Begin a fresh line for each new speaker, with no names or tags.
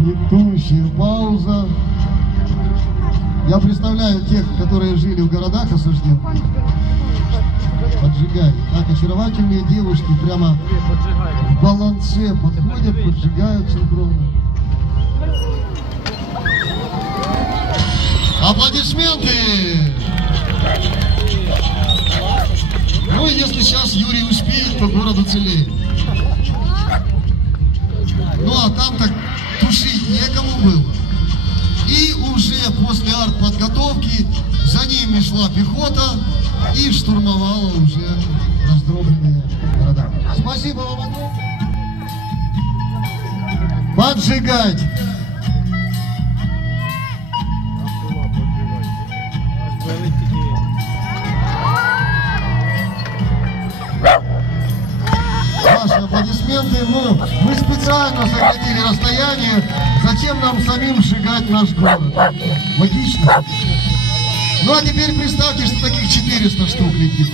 гнетущая пауза. Я представляю тех, которые жили в городах осужденных. Поджигай. Так, очаровательные девушки прямо в балансе подходят, поджигают синхронно. Аплодисменты! Ну, если сейчас Юрий успеет, то городу целее. После артподготовки за ними шла пехота и штурмовала уже раздробленные города. Спасибо вам. Поджигать! Ваши аплодисменты. Ну, мы специально сократили расстояние. Зачем нам самим сжигать наш город? Логично. Ну а теперь представьте, что таких 400 штук летит.